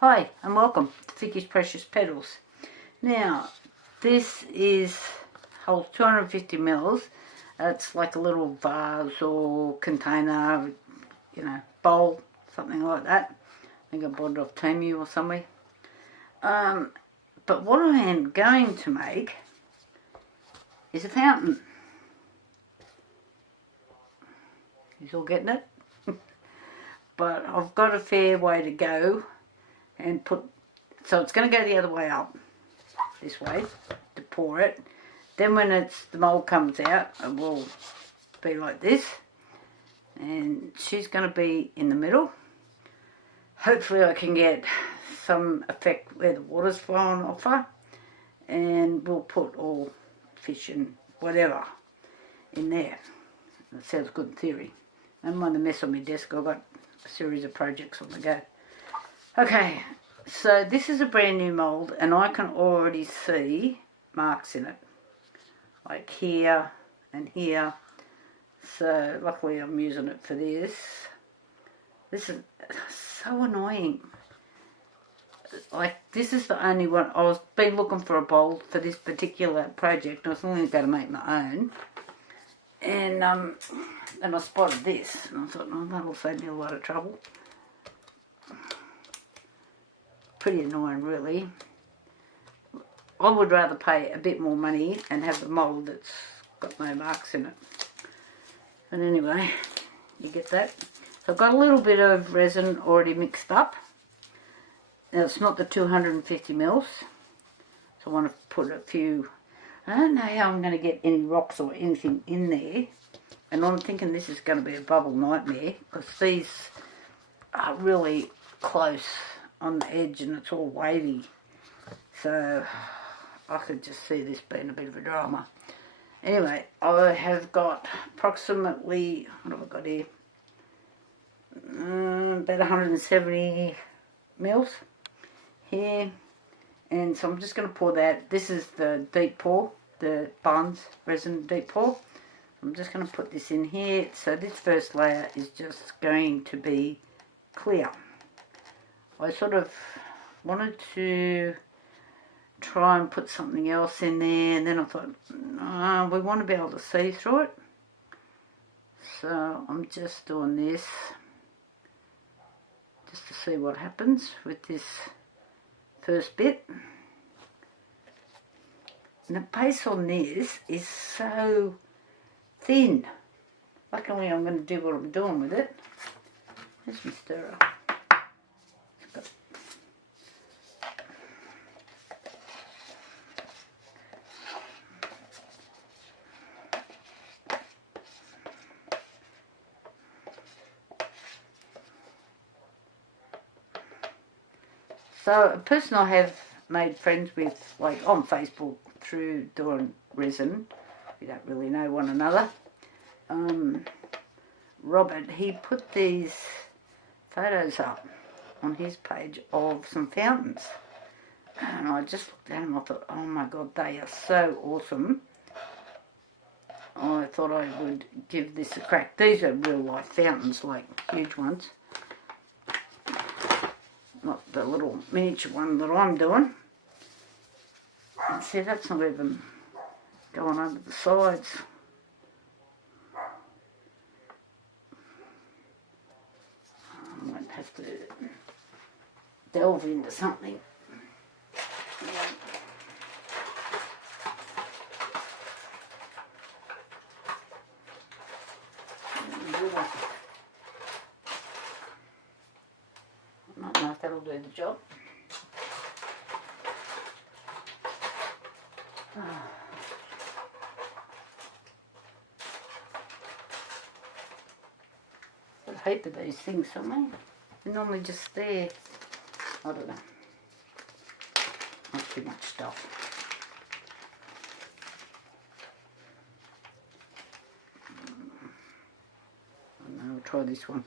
Hi and welcome to Vicky's Precious Petals. Now this holds 250 mils. It's like a little vase or container, bowl, something like that. I think I bought it off Temu or somewhere. But what I am going to make is a fountain. You all getting it? But I've got a fair way to go and so it's going to go the other way up, this way, to pour it. Then when the mould comes out, it will be like this, and she's going to be in the middle. Hopefully I can get some effect where the water's flowing off her, and we'll put all fish and whatever in there. That sounds good in theory. I don't mind the mess on my desk. I've got a series of projects on the go. Okay, so this is a brand new mould, and I can already see marks in it, like here and here. So luckily I'm using it for this. This is so annoying. Like, this is the only one. I was been looking for a bowl for this particular project. I was only going to make my own, and I spotted this, and I thought, oh, that'll save me a lot of trouble. Pretty annoying, really. I would rather pay a bit more money and have the mould that's got no marks in it. But anyway, you get that. So I've got a little bit of resin already mixed up. Now it's not the 250 mils, so I want to put a few. I don't know how I'm going to get any rocks or anything in there, and I'm thinking this is going to be a bubble nightmare because these are really close on the edge and it's all wavy, so I could just see this being a bit of a drama. Anyway, I have got approximately, what have I got here, about 170 mils here, and so I'm just going to pour that. This is the deep pour, the Barnes resin deep pour. I'm just going to put this in here. So this first layer is just going to be clear. I sort of wanted to try and put something else in there, and then I thought, no, we want to be able to see through it. So I'm just doing this just to see what happens with this first bit. And the base on this is so thin. Luckily I'm going to do what I'm doing with it. There's my stirrer. So a person I have made friends with, like on Facebook, through doing resin, we don't really know one another, Robert, he put these photos up on his page of some fountains, and I just looked at them, I thought, oh my god, they are so awesome. I thought I would give this a crack. These are real life fountains, like huge ones. Not the little miniature one that I'm doing. And see, that's not even going over the sides. I might have to delve into something. I don't know if that'll do the job. There's a heap of these things somewhere. They're normally just there. I don't know. Not too much stuff. I don't know, I'll try this one.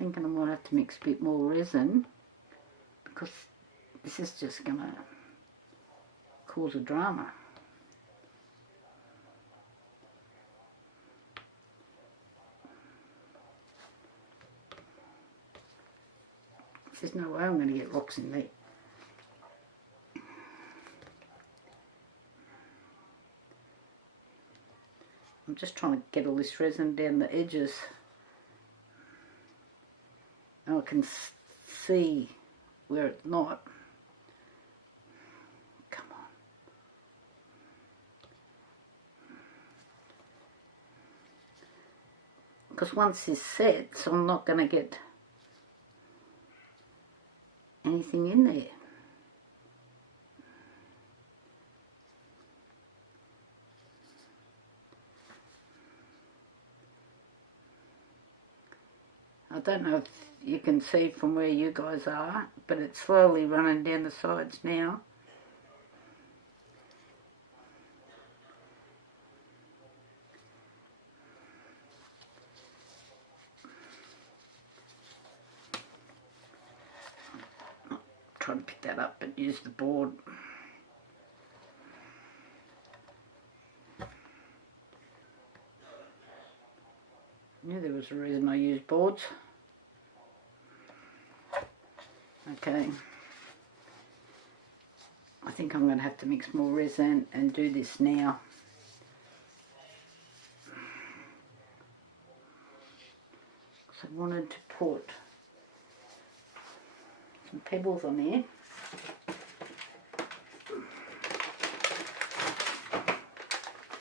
Thinking I might have to mix a bit more resin because this is just going to cause a drama. There's no way I'm going to get rocks in there. I'm just trying to get all this resin down the edges. And I can see where it's not. Come on. Because once this sets, I'm not going to get anything in there. I don't know if you can see from where you guys are, but it's slowly running down the sides now. Try to pick that up but use the board. Knew there was a reason I use boards. Okay. I think I'm going to have to mix more resin and do this now. So I wanted to put some pebbles on there.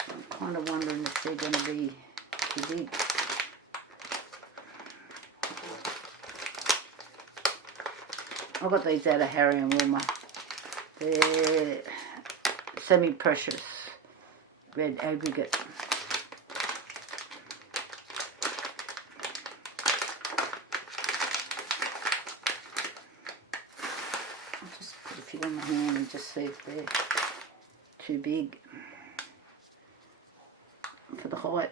I'm kind of wondering if they're going to be too big. I got these out of Harry and Wilma. They're semi-precious red aggregate. I'll just put a few on my hand and just see if they're too big for the height.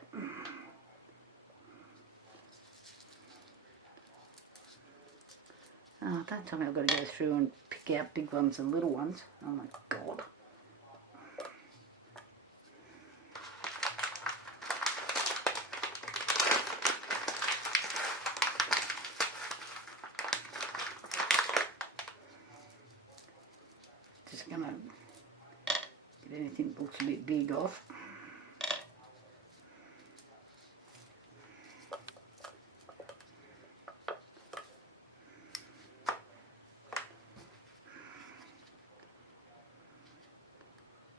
Oh, don't tell me I've got to go through and pick out big ones and little ones. Oh my God. Just going to get anything that looks a bit big off.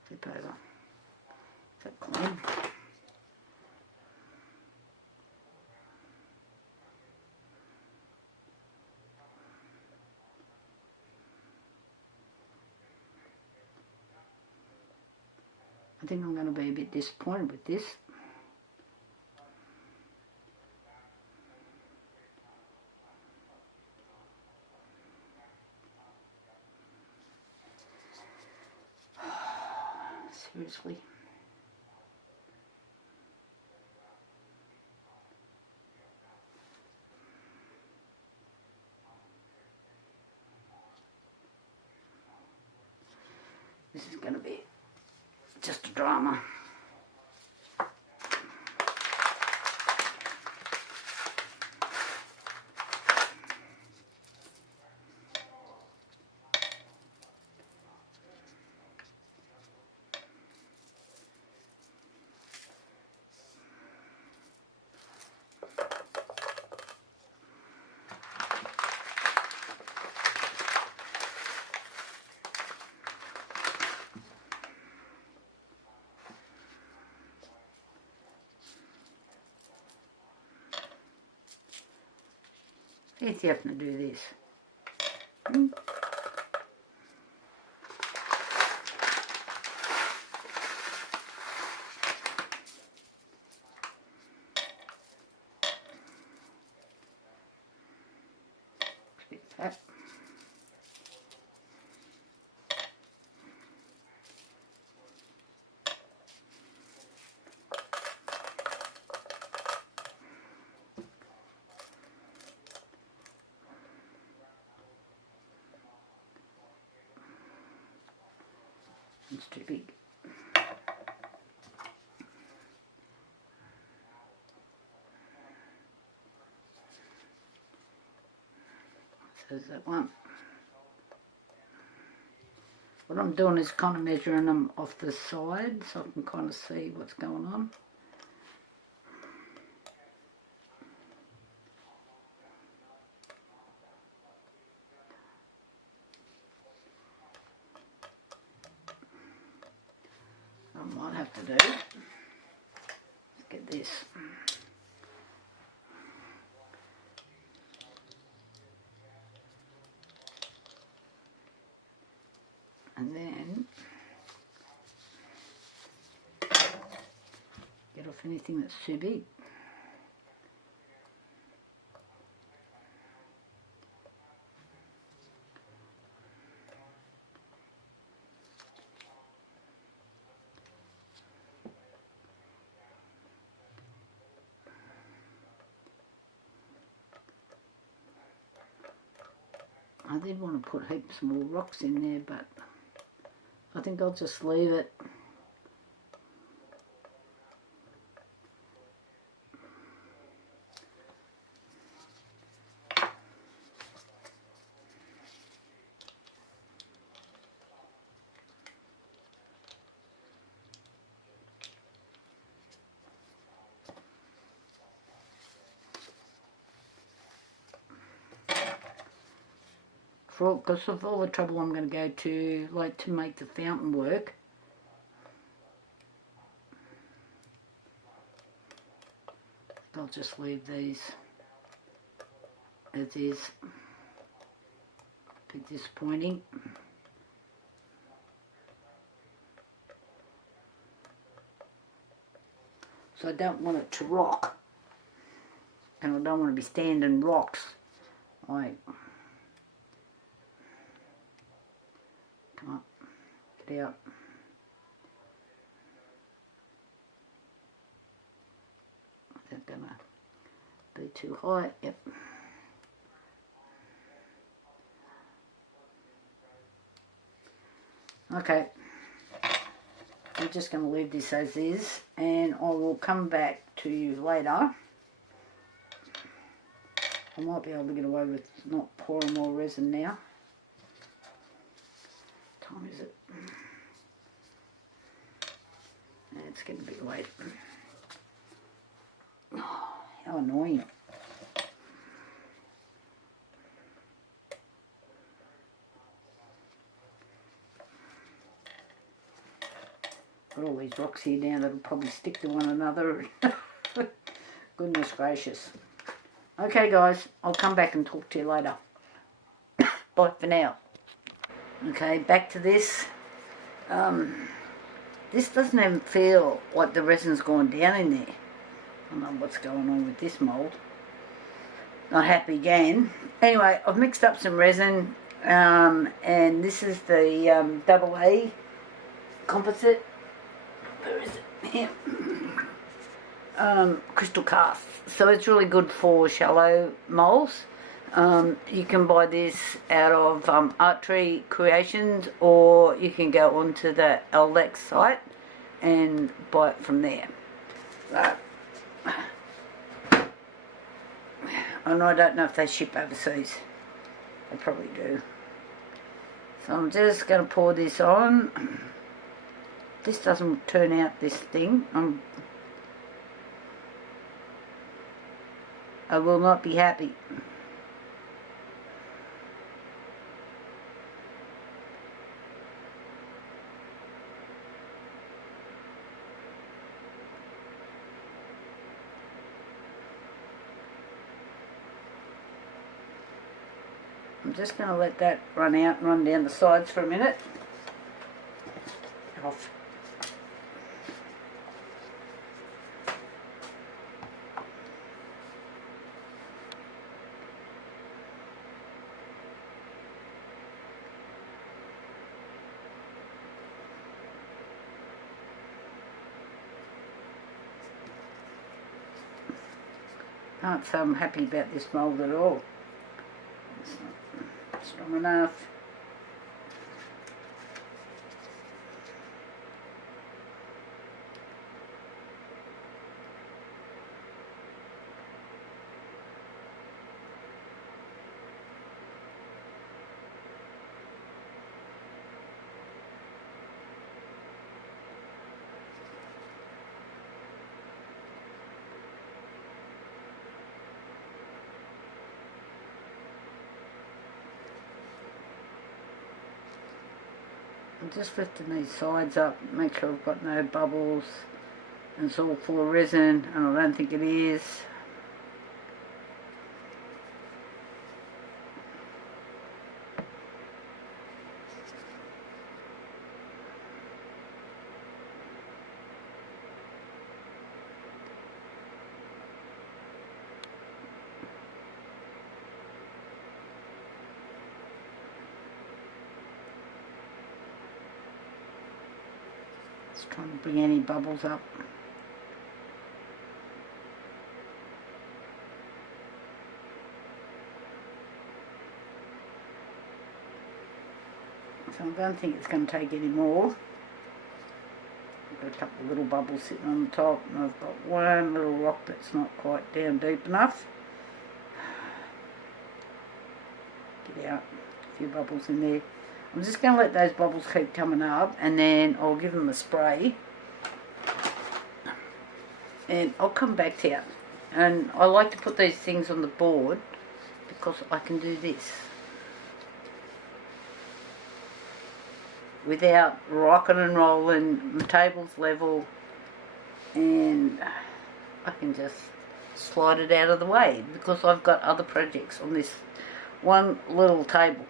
Flip over. Is that clean? I think I'm going to be a bit disappointed with this. Seriously. This is going to be just a drama. It's having to do this. Bit fat. It's too big. So there's that one. What I'm doing is kind of measuring them off the side so I can kind of see what's going on. I might have to do. Let's get this. And then get off anything that's too big. I did want to put heaps more rocks in there, but I think I'll just leave it. Because of all the trouble I'm going to go to, like, to make the fountain work. I'll just leave these as is. A bit disappointing. So I don't want it to rock, and I don't want to be standing rocks. Like, come on, get out. Is that gonna be too high? Yep. Okay. I'm just going to leave this as is, and I will come back to you later. I might be able to get away with not pouring more resin now. What time is it? It's getting a bit late. Oh, how annoying. Got all these rocks here now that'll probably stick to one another. Goodness gracious. Okay guys, I'll come back and talk to you later. Bye for now. Okay, back to this. This doesn't even feel like the resin's gone down in there. I don't know what's going on with this mould. Not happy again. Anyway, I've mixed up some resin, and this is the AA composite. Where is it? Here. Crystal cast. So it's really good for shallow moulds. You can buy this out of Archery Creations, or you can go onto the Eldex site and buy it from there. And I don't know if they ship overseas. They probably do. So I'm just going to pour this on. This doesn't turn out this thing. I will not be happy. I'm just going to let that run out and run down the sides for a minute. Off. Can't say I'm happy about this mould at all. It's not strong enough. I'm just lifting these sides up, make sure I've got no bubbles. And it's all full of resin, and I don't think it is. Just trying to bring any bubbles up. So I don't think it's going to take any more. I've got a couple of little bubbles sitting on the top, and I've got one little rock that's not quite down deep enough. Get out a few bubbles in there. I'm just going to let those bubbles keep coming up, and then I'll give them a spray. And I'll come back to you. And I like to put these things on the board because I can do this without rocking and rolling. The table's level, and I can just slide it out of the way because I've got other projects on this one little table.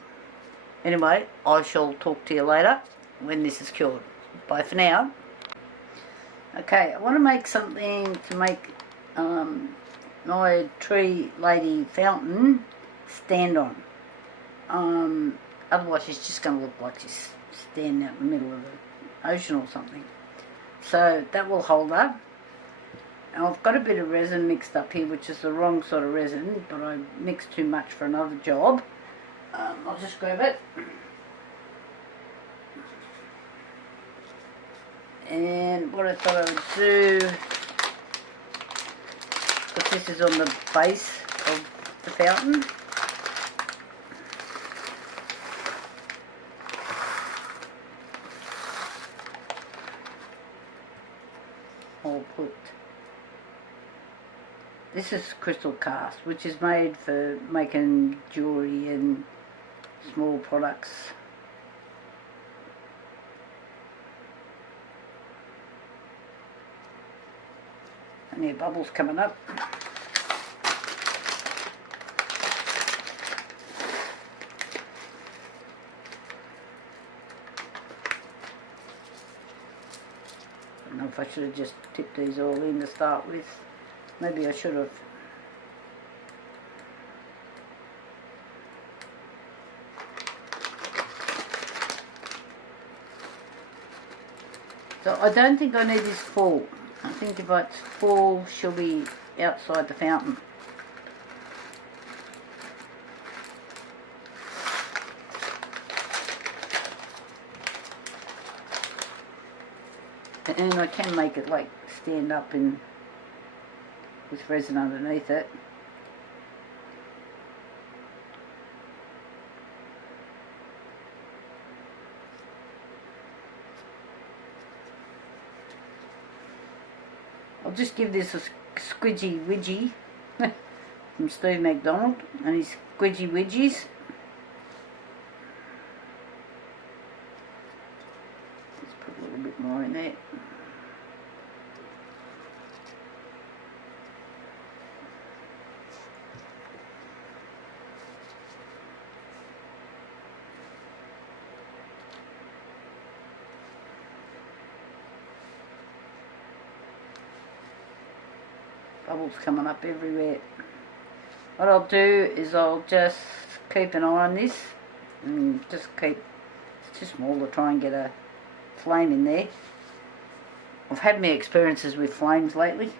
Anyway, I shall talk to you later when this is cured. Bye for now. Okay, I want to make something to make my tree lady fountain stand on. Otherwise she's just going to look like she's standing out in the middle of the ocean or something. So that will hold her. And I've got a bit of resin mixed up here, which is the wrong sort of resin, but I mixed too much for another job. I'll just grab it. And what I thought I would do, because this is on the base of the fountain, I'll put, this is crystal cast, which is made for making jewellery and small products. And there are bubbles coming up. I don't know if I should have just tipped these all in to start with. Maybe I should have. So I don't think I need this full. I think if it's full, she'll be outside the fountain. And I can make it like stand up in with resin underneath it. I'll just give this a squidgy widgy from Steve McDonald and his squidgy widgies. Let's put a little bit more in there. Bubbles coming up everywhere. What I'll do is I'll just keep an eye on this and just keep, it's too small to try and get a flame in there. I've had my experiences with flames lately,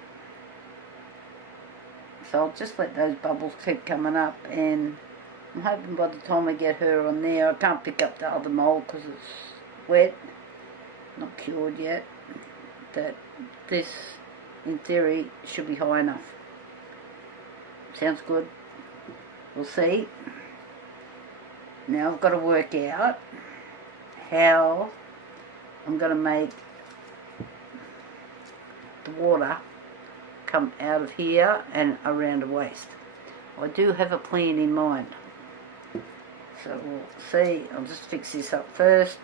so I'll just let those bubbles keep coming up, and I'm hoping by the time I get her on there, I can't pick up the other mould because it's wet, not cured yet, that this in theory should be high enough. Sounds good. We'll see. Now I've got to work out how I'm going to make the water come out of here and around the waist. I do have a plan in mind. So we'll see. I'll just fix this up first.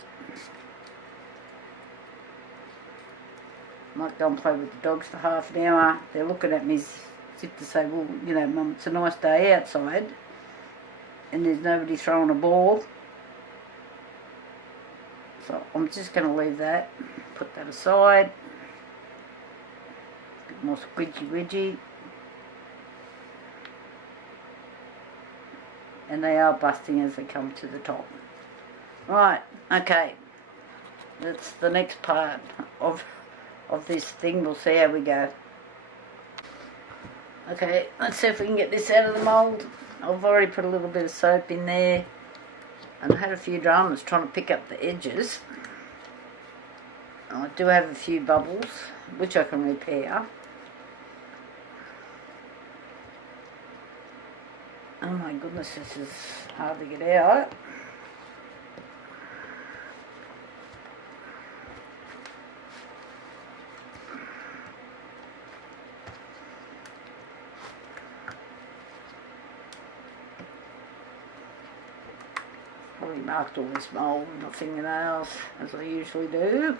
Might go and play with the dogs for half an hour. They're looking at me as if to say, well, you know, Mum, it's a nice day outside and there's nobody throwing a ball. So I'm just going to leave that, put that aside. A bit more squidgy widgy. And they are busting as they come to the top. Right, okay. That's the next part of this thing. We'll see how we go. Okay, let's see if we can get this out of the mould. I've already put a little bit of soap in there. And I had a few dramas trying to pick up the edges. I do have a few bubbles, which I can repair. Oh my goodness, this is hard to get out. Probably marked all this mould with my fingernails, as I usually do.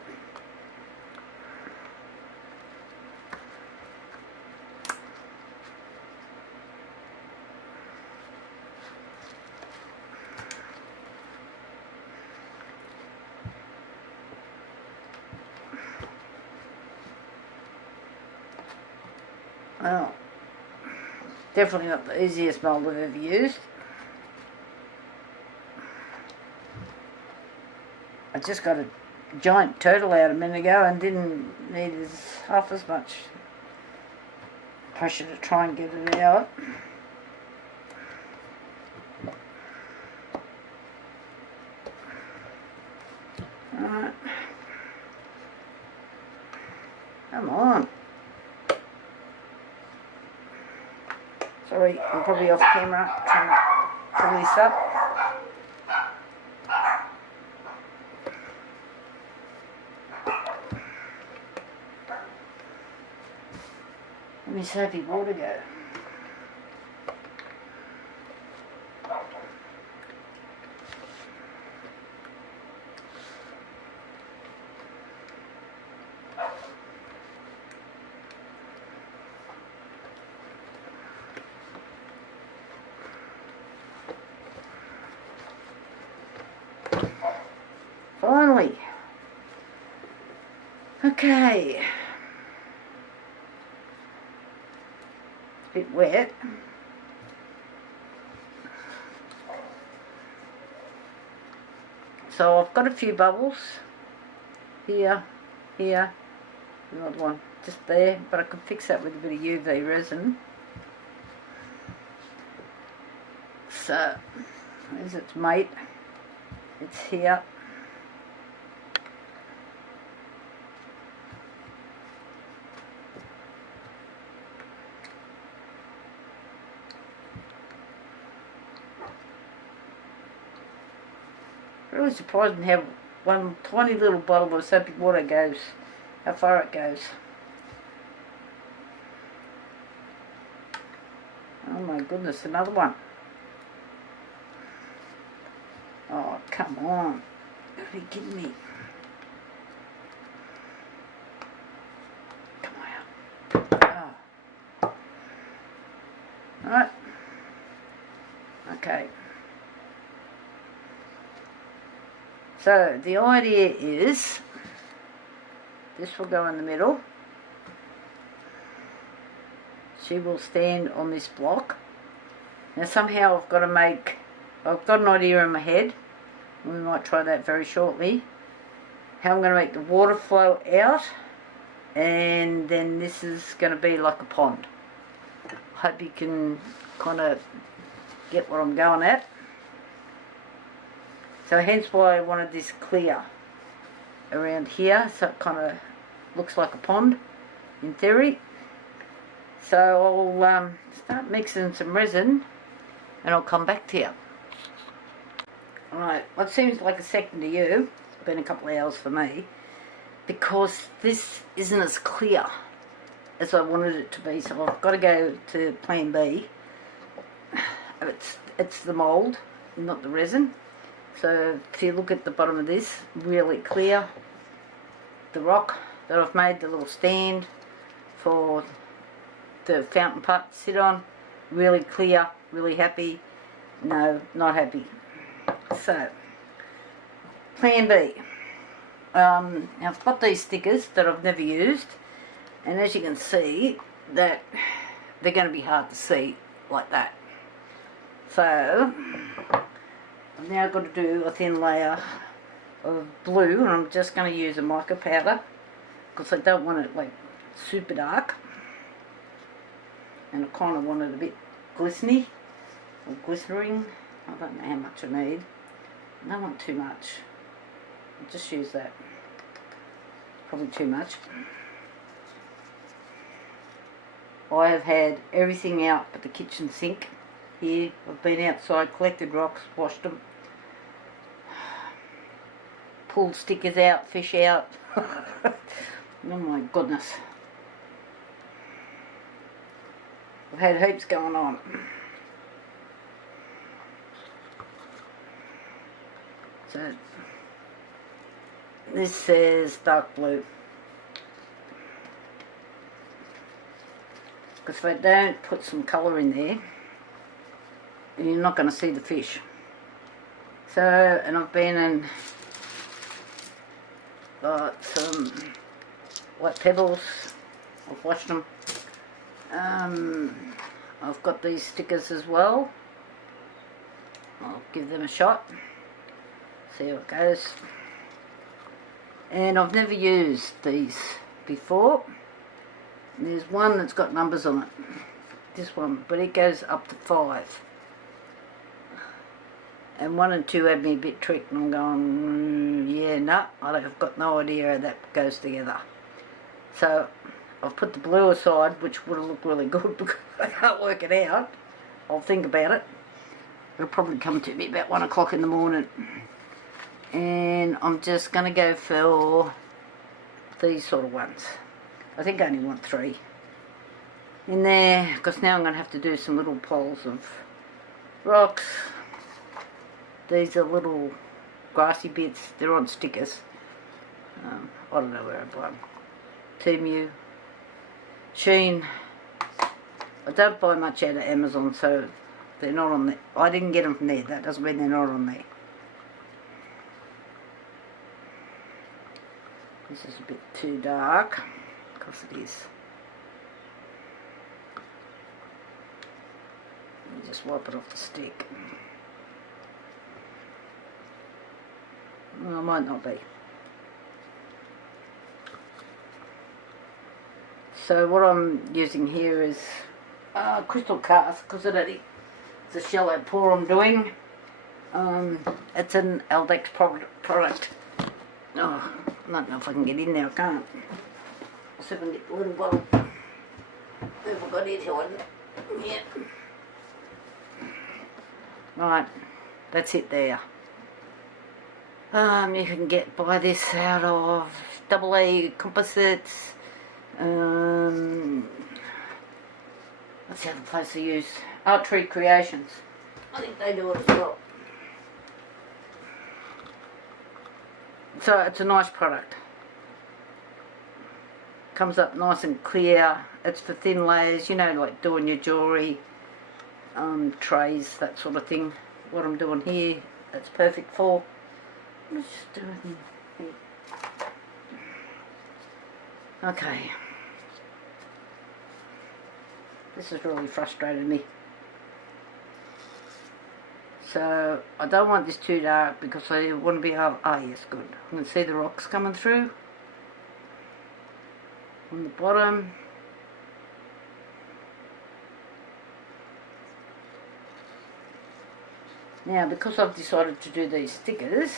Well, definitely not the easiest mould I've ever used. I just got a giant turtle out a minute ago and didn't need half as much pressure to try and get it out. Alright. Come on. Sorry, I'm probably off camera trying to pull this up. Let me soapy water go. Finally. Okay. Bit wet. So I've got a few bubbles here, another one just there, but I can fix that with a bit of UV resin. So there's its mate. It's here. Really surprising how one tiny little bottle of soapy water goes, how far it goes. Oh my goodness, another one. Oh, come on. Are you kidding me? Come on. Oh. Alright. Okay. So the idea is, this will go in the middle. She will stand on this block. Now somehow I've got an idea in my head. We might try that very shortly. How I'm going to make the water flow out, and then this is going to be like a pond. Hope you can kind of get what I'm going at. So hence why I wanted this clear around here, so it kind of looks like a pond in theory. So I'll start mixing some resin and I'll come back to you. Alright, what seems like a second to you, it's been a couple of hours for me, because this isn't as clear as I wanted it to be, so I've got to go to plan B. It's the mould, not the resin. So if you look at the bottom of this, really clear, the rock, that I've made the little stand for the fountain pot to sit on. Really clear, really happy. No, not happy. So, plan B. Now I've got these stickers that I've never used, and as you can see, that they're going to be hard to see like that. So, I've now got to do a thin layer of blue, and I'm just going to use a mica powder because I don't want it like super dark, and I kind of want it a bit glistening or glistering. I don't know how much I need. I don't want too much. I'll just use that. Probably too much. I have had everything out but the kitchen sink here. I've been outside, collected rocks, washed them, pulled stickers out, fish out. Oh my goodness. I've had heaps going on. So, this says dark blue. Because if I don't put some colour in there, you're not going to see the fish. So, and I've been and got some white pebbles. I've washed them. I've got these stickers as well. I'll give them a shot. See how it goes. And I've never used these before. And there's one that's got numbers on it. This one, but it goes up to 5. And 1 and 2 had me a bit tricked, and I'm going, yeah, no, I've got no idea how that goes together. So I've put the blue aside, which would have looked really good because I can't work it out. I'll think about it. It'll probably come to me about 1 o'clock in the morning. And I'm just going to go for these sort of ones. I think I only want 3 in there, because now I'm going to have to do some little piles of rocks. These are little grassy bits. They're on stickers. I don't know where I buy them. Temu, Sheen. I don't buy much out of Amazon, so they're not on there. I didn't get them from there. That doesn't mean they're not on there. This is a bit too dark, because it is. Let me just wipe it off the stick. Well, it might not be. So what I'm using here is crystal cast, because it's a shallow pour I'm doing. It's an Aldex product. Oh, I don't know if I can get in there. I can't. I'll see if I can get the little bottle. If I got it here, yeah. Right, that's it there. You can buy this out of AA Composites. What's the other place I use? Art Tree Creations. I think they do it as well. So it's a nice product. Comes up nice and clear. It's for thin layers, you know, like doing your jewellery, trays, that sort of thing. What I'm doing here, that's perfect for. Let's just do it here. Okay. This has really frustrated me. So I don't want this too dark because I want to be able. Oh yes, good. I can see the rocks coming through on the bottom. Now, because I've decided to do these stickers,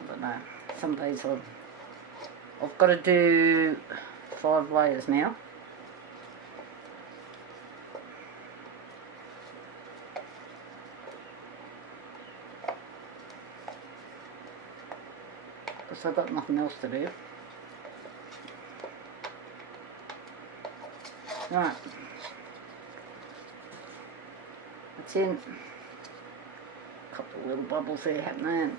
I don't know. Some days I've got to do 5 layers now. Because I've got nothing else to do. Right. That's in. A couple of little bubbles there happening.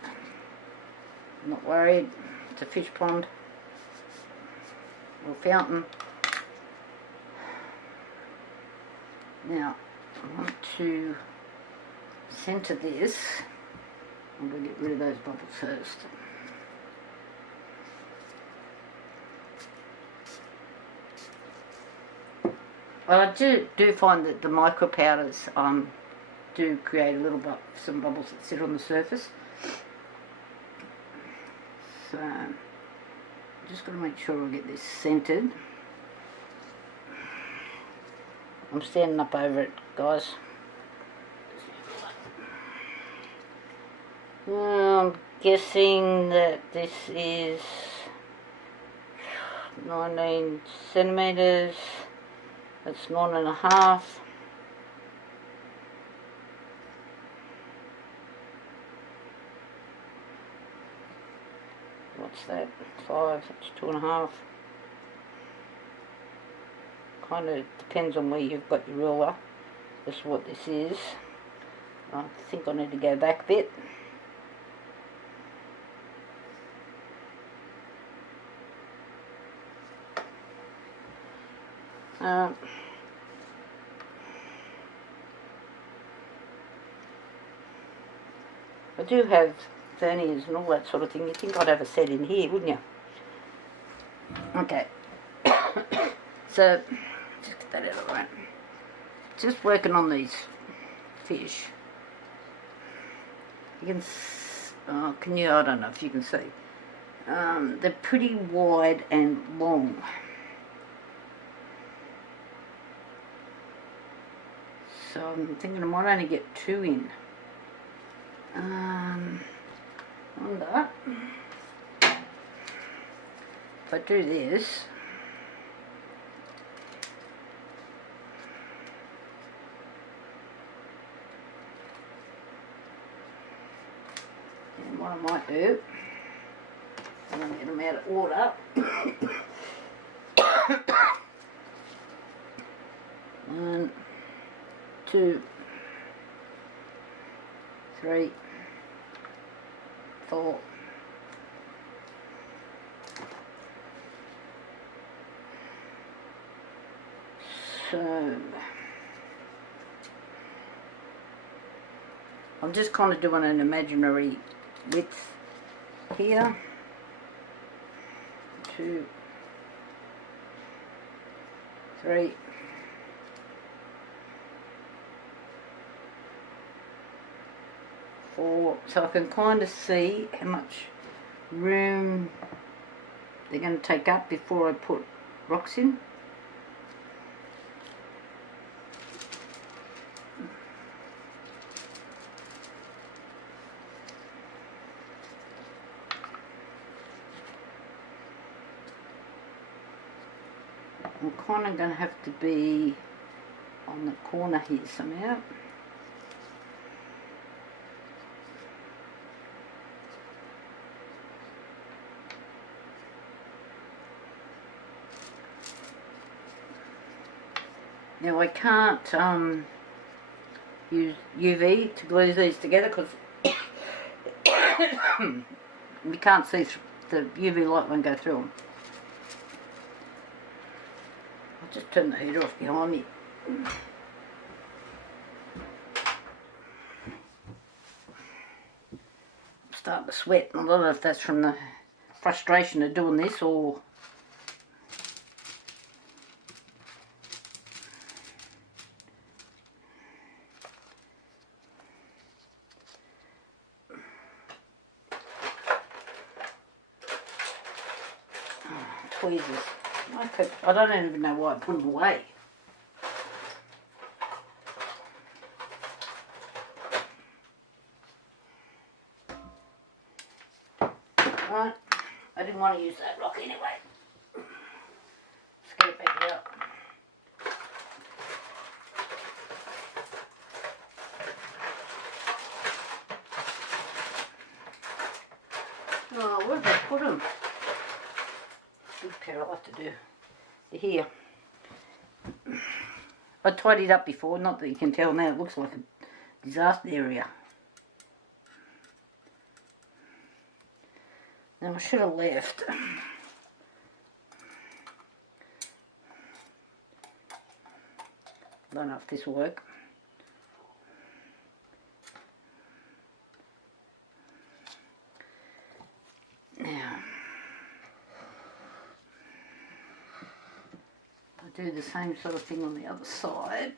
I'm not worried. It's a fish pond or fountain. Now I want to centre this. I'm going to get rid of those bubbles first. Well, I do find that the micro powders do create a little some bubbles that sit on the surface. So I'm just going to make sure I get this centered. I'm standing up over it, guys. I'm guessing that this is 19 centimeters. That's 9.5. What's that? 5. That's 2.5. Kind of depends on where you've got your ruler. That's what this is. I think I need to go back a bit. I do have verniers and all that sort of thing. You'd think I'd have a set in here, wouldn't you? Okay. So, just get that out of the way. Just working on these fish. You can you? I don't know if you can see. They're pretty wide and long. So I'm thinking I might only get 2 in. Wonder if I do this. And what I might do, I'm going to get them out of order. 1, 2, 3, 4. So I'm just kind of doing an imaginary width here. 2, 3, 4, so I can kind of see how much room they're going to take up before I put rocks in. I'm kind of going to have to be on the corner here somehow. Now I can't use UV to glue these together because we can't see the UV light won't go through them. I'll just turn the heater off behind me. I'm starting to sweat. I don't know if that's from the frustration of doing this or tweezers. I don't even know why I put them away. Right, I didn't want to use that rock anyway. Let's get it back out. Oh, where did I put them? Big pair I have to do. They're here. I tidied up before, not that you can tell now, it looks like a disaster area. Now I should have left. Don't know if this will work. Now, I'll do the same sort of thing on the other side.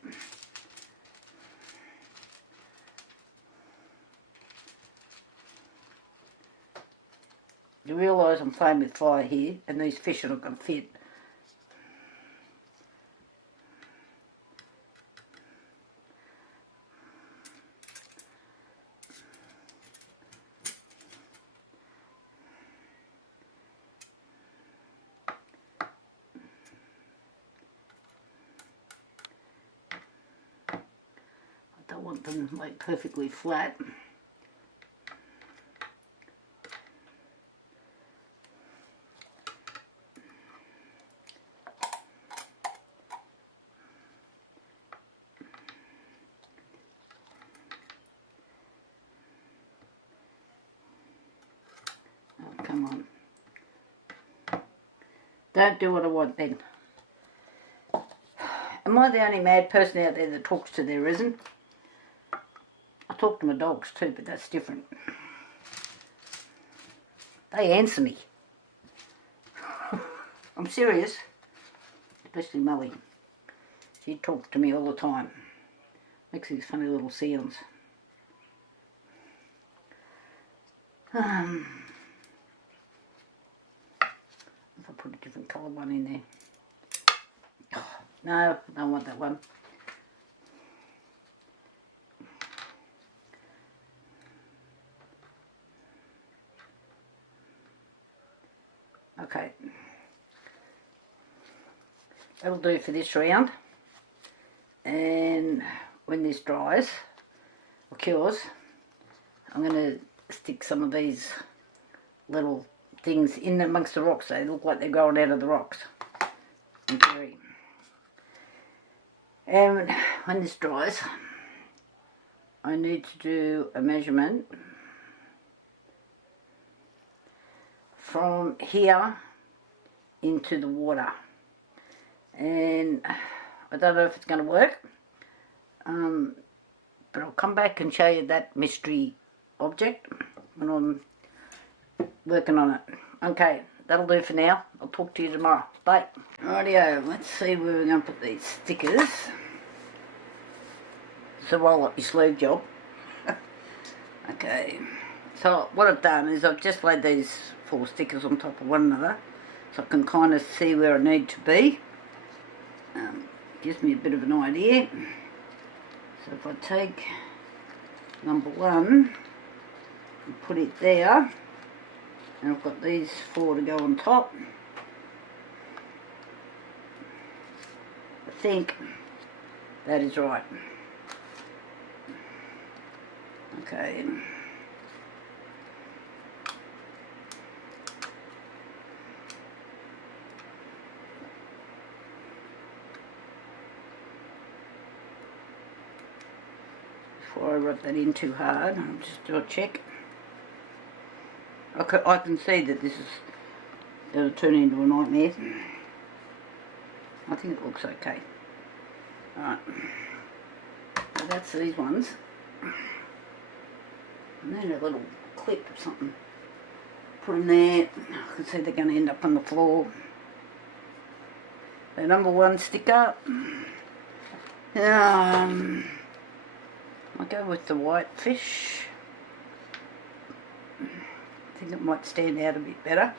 You realise I'm playing with fire here, and these fish are not going to fit. I don't want them like perfectly flat. Come on. Don't do what I want then. Am I the only mad person out there that talks to their resin? I talk to my dogs too, but that's different. They answer me. I'm serious. Especially Molly. She talks to me all the time. Makes these funny little sounds. If I put a different colour one in there. Oh, no, I don't want that one. Okay. That'll do for this round. And when this dries or cures, I'm going to stick some of these little things in amongst the rocks. They look like they're growing out of the rocks. And when this dries, I need to do a measurement from here into the water. And I don't know if it's going to work, but I'll come back and show you that mystery object when I'm working on it. Okay, that'll do for now. I'll talk to you tomorrow. Bye. Rightio, let's see where we're going to put these stickers. So roll up your sleeve job. Okay, so what I've done is I've just laid these 4 stickers on top of one another so I can kind of see where I need to be. Gives me a bit of an idea. So if I take number 1 and put it there, and I've got these 4 to go on top, I think that is right. Okay. Before I rub that in too hard, I'll just do a check. I can see that this is going to turn into a nightmare. I think it looks okay. Alright, so that's these ones. And then a little clip or something. Put them there. I can see they're going to end up on the floor. The number 1 sticker. I'll go with the white fish. I think it might stand out a bit better.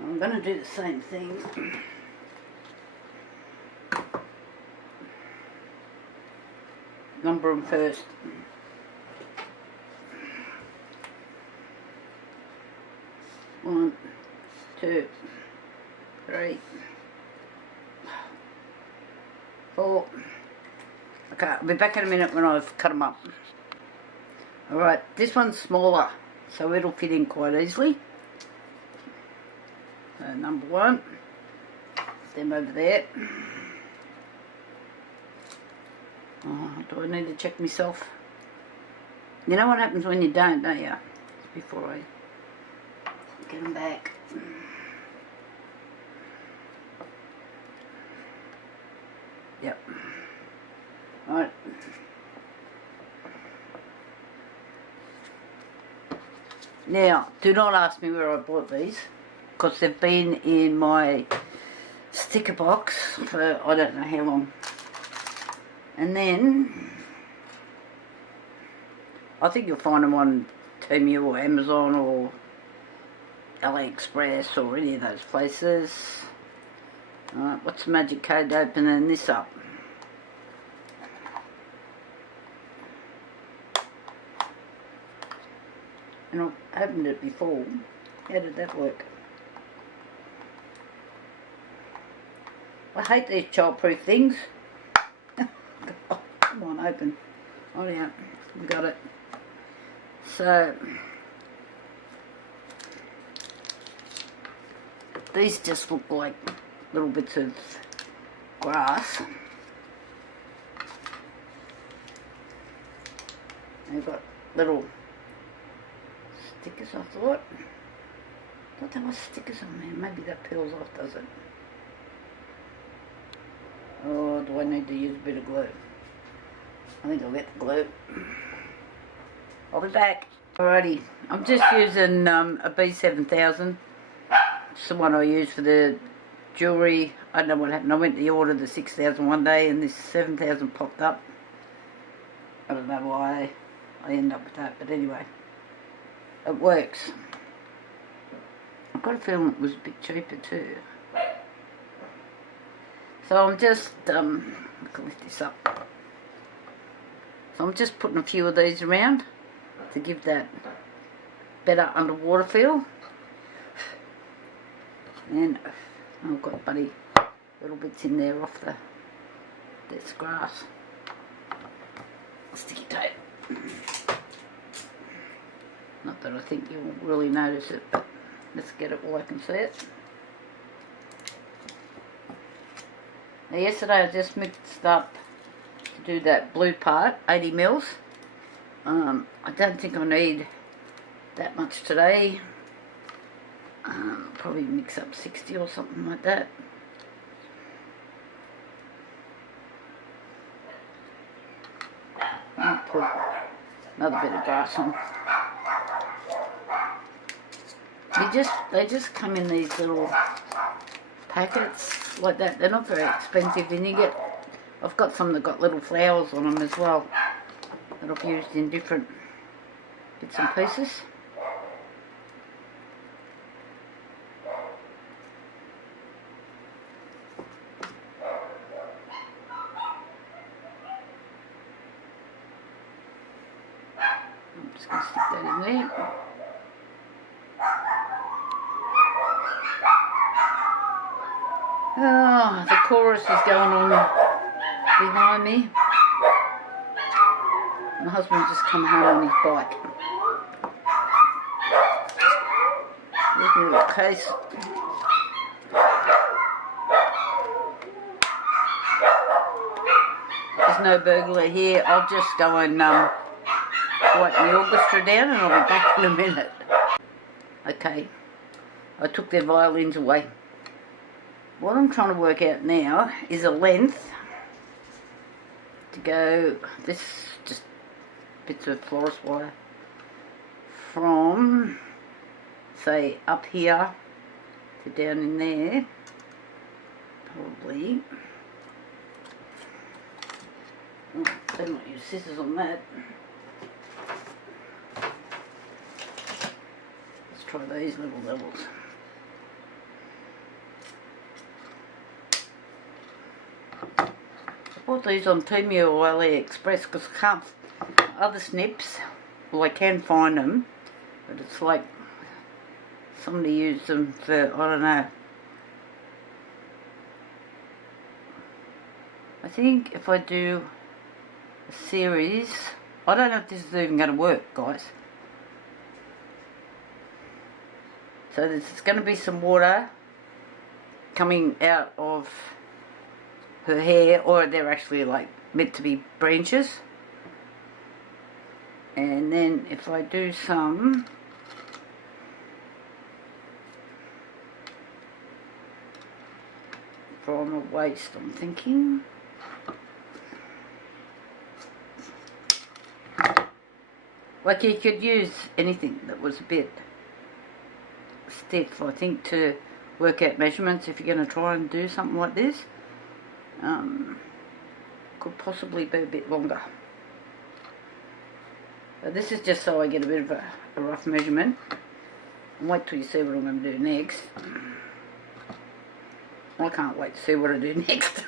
I'm going to do the same thing. Number them first. 1, 2, 3, 4. Okay, I'll be back in a minute when I've cut them up. Alright, this one's smaller, so it'll fit in quite easily. So number 1, them over there. Oh, do I need to check myself? You know what happens when you don't you? Before I Get them back. Yep. Right. Now, do not ask me where I bought these, because they've been in my sticker box for I don't know how long. And then, I think you'll find them on Temu or Amazon or AliExpress or any of those places. Alright, what's the magic code to opening this up? And I've opened it before. How did that work? I hate these childproof things. Oh, come on, open. Oh yeah, we got it. So, these just look like little bits of grass. They've got little stickers, I thought there were stickers on there. Maybe that peels off, does it? Oh, do I need to use a bit of glue? I think I'll get the glue. I'll be back. Alrighty, I'm just using a B7000. It's the one I use for the jewellery. I don't know what happened. I went to order the 6000 one day and this 7000 popped up. I don't know why I end up with that, but anyway. It works. I've got a feeling it was a bit cheaper too. So I'm just, I can lift this up. So I'm just putting a few of these around to give that better underwater feel. And I've got buddy little bits in there off this grass. Sticky tape. Not that I think you'll really notice it, but let's get it while I can see it. Now yesterday I just mixed up to do that blue part, 80 mils. I don't think I need that much today. Probably mix up 60 or something like that. I'll put another bit of grass on. They just come in these little packets like that. They're not very expensive, and you get, I've got some that got little flowers on them as well that I've used in different bits and pieces. I'm just going to stick that in there. Oh, the chorus is going on behind me. My husband just come home on his bike. There's my little case. There's no burglar here. I'll just go and wipe the orchestra down and I'll be back in a minute. Okay, I took their violins away. What I'm trying to work out now is a length to go, this just bits of florist wire, from say up here to down in there, probably. Oh, better not use scissors on that. Let's try these little levels. I bought these on Temu or AliExpress because I can't, other snips, well I can find them, but it's like somebody used them for, I don't know. I think if I do a series, I don't know if this is even going to work, guys. So there's going to be some water coming out of her hair, or they're actually like meant to be branches. And then if I do some from a waste, I'm thinking. Like you could use anything that was a bit stiff, I think, to work out measurements if you're going to try and do something like this. Could possibly be a bit longer. But this is just so I get a bit of a rough measurement. And wait till you see what I'm going to do next. I can't wait to see what I do next.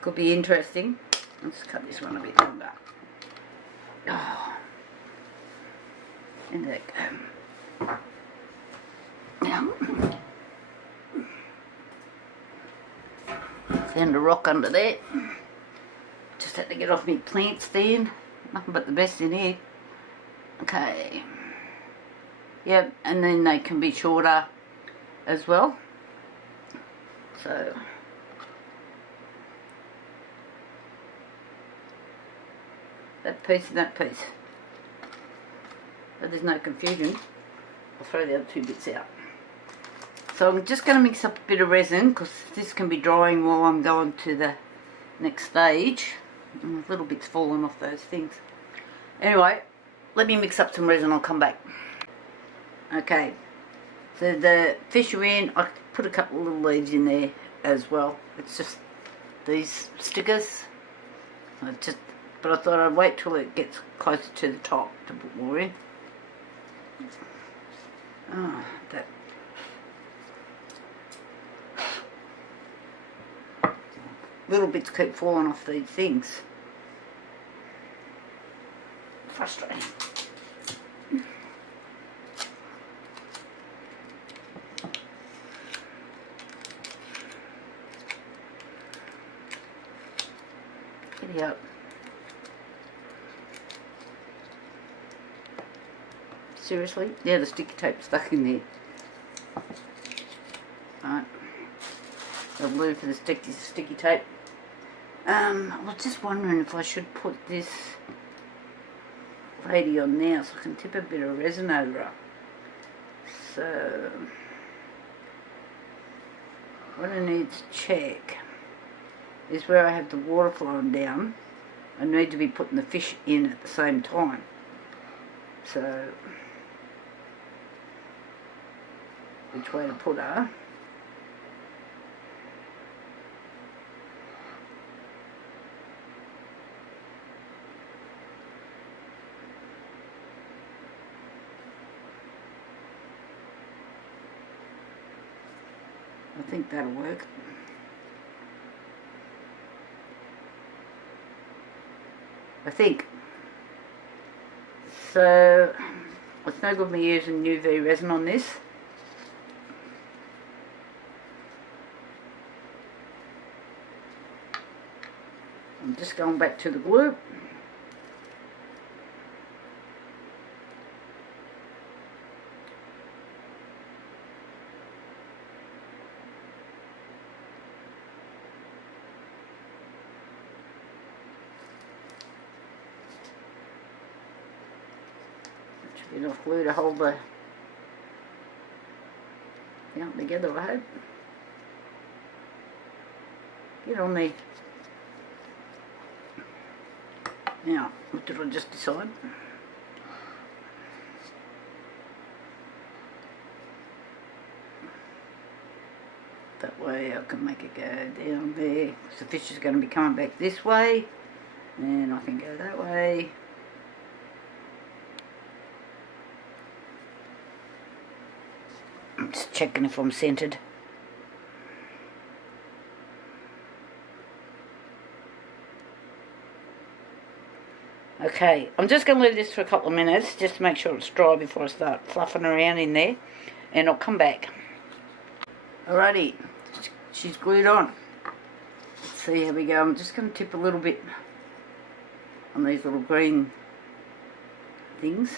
Could be interesting. Let's cut this one a bit longer. Oh. And there we go. Now, found a rock under there. Just had to get off my plant stand. Nothing but the best in here. Okay. Yep, and then they can be shorter as well. So that piece and that piece. But there's no confusion. I'll throw the other two bits out. So I'm just going to mix up a bit of resin because this can be drying while I'm going to the next stage. And little bits falling off those things. Anyway, let me mix up some resin, I'll come back. Okay, so the fish are in. I put a couple of little leaves in there as well. It's just these stickers. But I thought I'd wait till it gets closer to the top to put more in. Oh, that. Little bits keep falling off these things. Frustrating. Giddy up. Seriously? Yeah, the sticky tape's stuck in there. Right. Got glue for the sticky tape. I was just wondering if I should put this lady on now so I can tip a bit of resin over her. So what I need to check is where I have the water flowing down. I need to be putting the fish in at the same time. So which way to put her? I think that'll work. I think. So it's no good me using UV resin on this. I'm just going back to the glue. Enough glue to hold the out together, I hope. Get on there. Now, what did I just decide? That way I can make it go down there. So the fish is going to be coming back this way, and I can go that way. I'm just checking if I'm centered. Okay, I'm just going to leave this for a couple of minutes just to make sure it's dry before I start fluffing around in there, and I'll come back. Alrighty, she's glued on. Let's see how we go. I'm just going to tip a little bit on these little green things.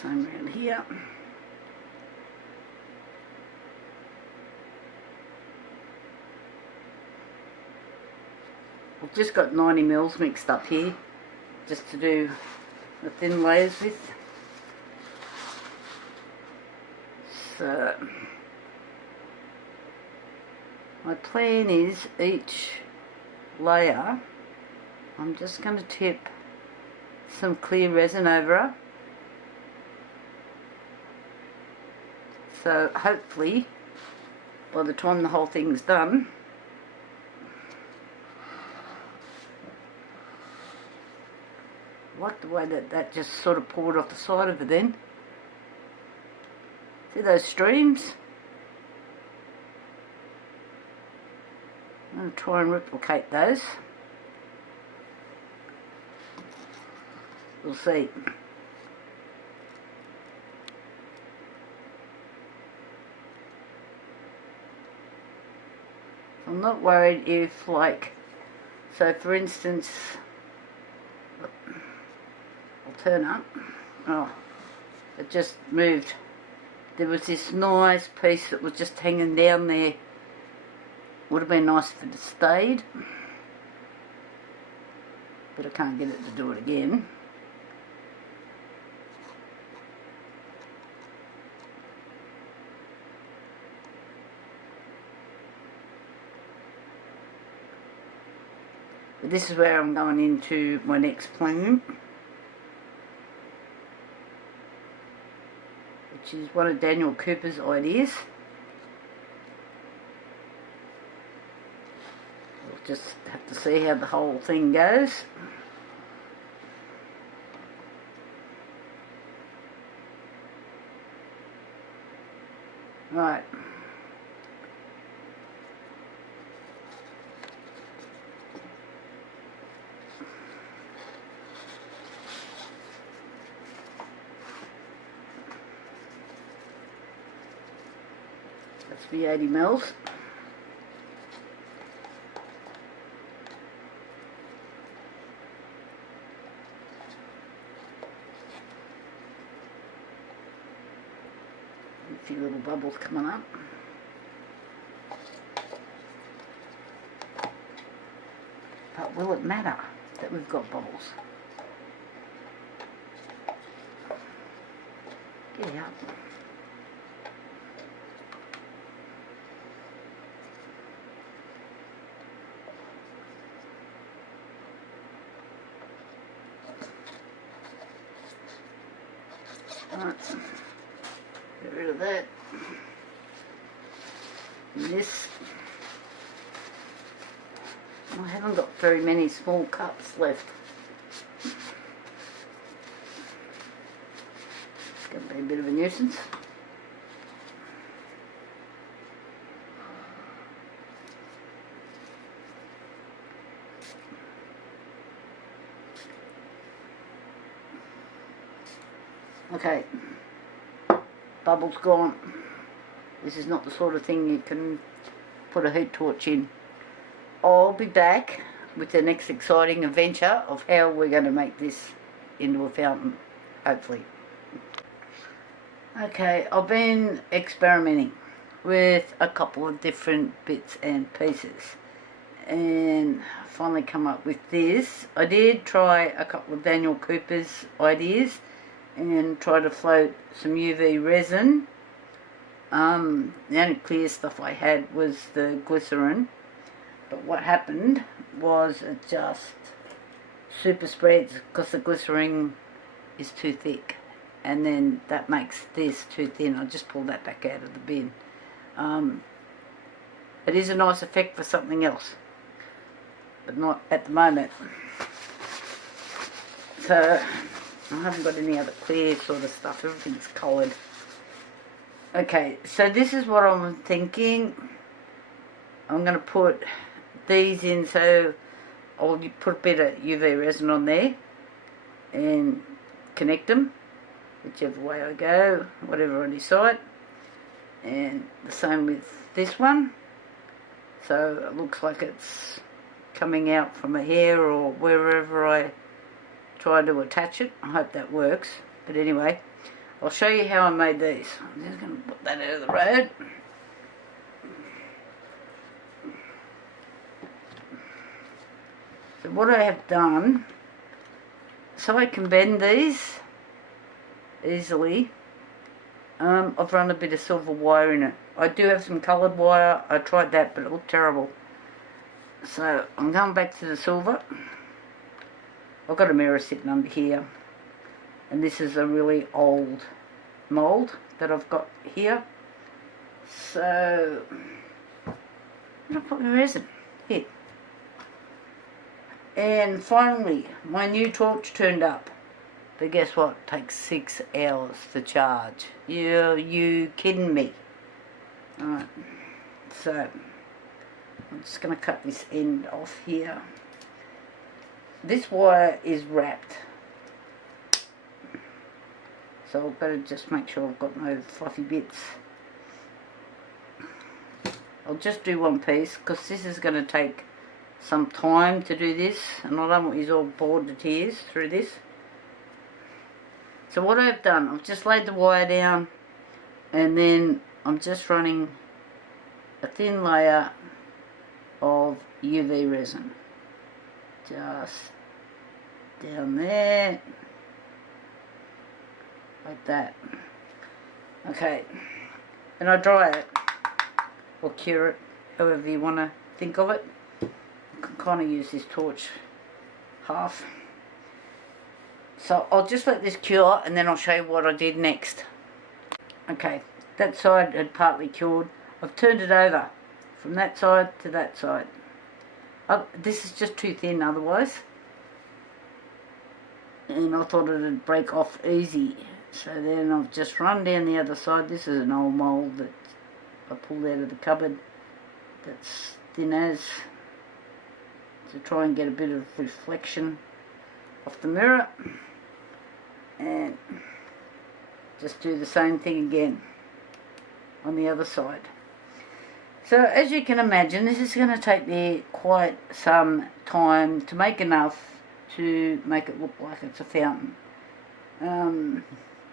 Same around here. I've just got 90 mils mixed up here, just to do the thin layers with. So my plan is each layer I'm just going to tip some clear resin over her. So hopefully by the time the whole thing's done, I like the way that just sort of poured off the side of it then. See those streams? I'm going to try and replicate those. We'll see. I'm not worried if, like, so for instance, I'll turn up. Oh, it just moved. There was this nice piece that was just hanging down there. Would have been nice if it had stayed, but I can't get it to do it again. But this is where I'm going into my next plan, which is one of Daniel Cooper's ideas. We'll just have to see how the whole thing goes. Right. That's the 80 mils. A few little bubbles coming up. But will it matter that we've got bubbles? Get out. Right. Get rid of that. And this. I haven't got very many small cups left. It's going to be a bit of a nuisance. Okay, bubbles gone. This is not the sort of thing you can put a heat torch in. I'll be back with the next exciting adventure of how we're going to make this into a fountain, hopefully. Okay, I've been experimenting with a couple of different bits and pieces and finally come up with this. I did try a couple of Daniel Cooper's ideas and try to float some UV resin. The only clear stuff I had was the glycerin, but what happened was it just super spreads because the glycerin is too thick, and then that makes this too thin. I just pulled that back out of the bin. It is a nice effect for something else, but not at the moment. So I haven't got any other clear sort of stuff. Everything's coloured. Okay, so this is what I'm thinking. I'm going to put these in, so I'll put a bit of UV resin on there and connect them whichever way I go, whatever I decide. And the same with this one. So it looks like it's coming out from a hair or wherever I try to attach it. I hope that works. But anyway, I'll show you how I made these. I'm just going to put that out of the road. So what I have done so I can bend these easily, I've run a bit of silver wire in it. I do have some coloured wire. I tried that, but it looked terrible. So I'm going back to the silver. I've got a mirror sitting under here, and this is a really old mould that I've got here. So I'm going to put my resin here. And finally, my new torch turned up. But guess what? It takes 6 hours to charge. You kidding me? Alright, so I'm just going to cut this end off here. This wire is wrapped, so I've got to just make sure I've got no fluffy bits. I'll just do one piece because this is going to take some time to do this, and I don't want you all bored to tears through this. So what I've done, I've just laid the wire down, and then I'm just running a thin layer of UV resin just down there like that. Okay, and I dry it or cure it, however you want to think of it. I can kind of use this torch half. So I'll just let this cure, and then I'll show you what I did next. Okay, that side had partly cured. I've turned it over from that side to that side. This is just too thin otherwise, and I thought it would break off easy. So then I've just run down the other side. This is an old mould that I pulled out of the cupboard that's thin as, to try and get a bit of reflection off the mirror, and just do the same thing again on the other side. So as you can imagine, this is going to take me quite some time to make enough to make it look like it's a fountain.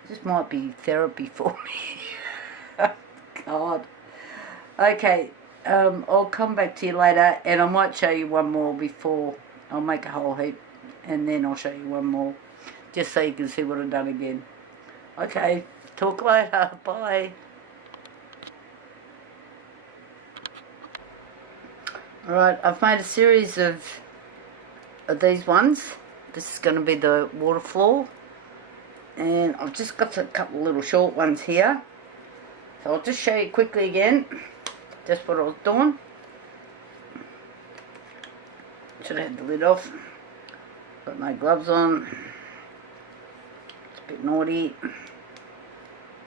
This might be therapy for me. God. Okay, I'll come back to you later, and I might show you one more before I'll make a whole heap, and then I'll show you one more, just so you can see what I've done again. Okay, talk later. Bye. Alright, I've made a series of these ones. This is going to be the water floor, and I've just got a couple of little short ones here. So I'll just show you quickly again just what I was doing. Should have had the lid off. Got no gloves on. It's a bit naughty.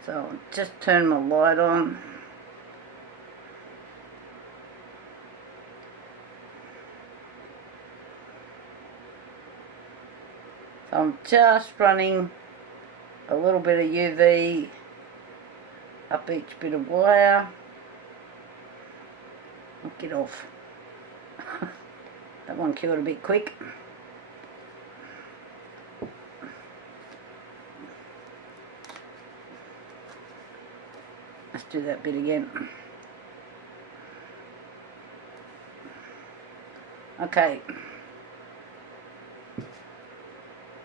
So I'll just turn my light on. So I'm just running a little bit of UV up each bit of wire. I'll get off. That one cured a bit quick. Let's do that bit again. Okay.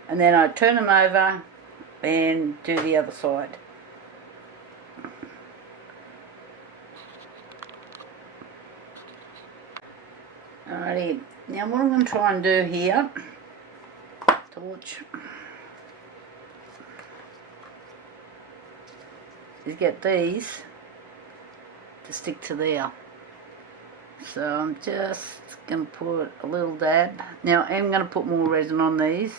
And then I turn them over and do the other side. Alrighty, now what I'm going to try and do here, torch, is get these to stick to there. So I'm just going to put a little dab. Now I'm going to put more resin on these.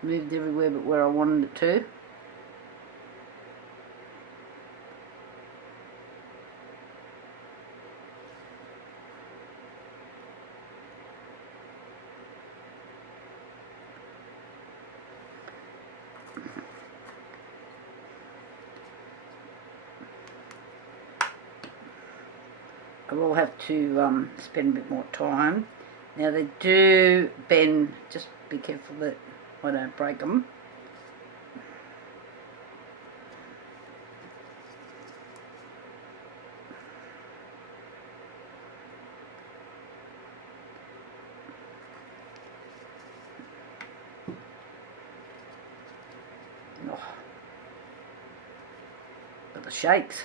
Moved everywhere but where I wanted it to. I will have to spend a bit more time. Now they do bend, just be careful that I don't break them. the shakes.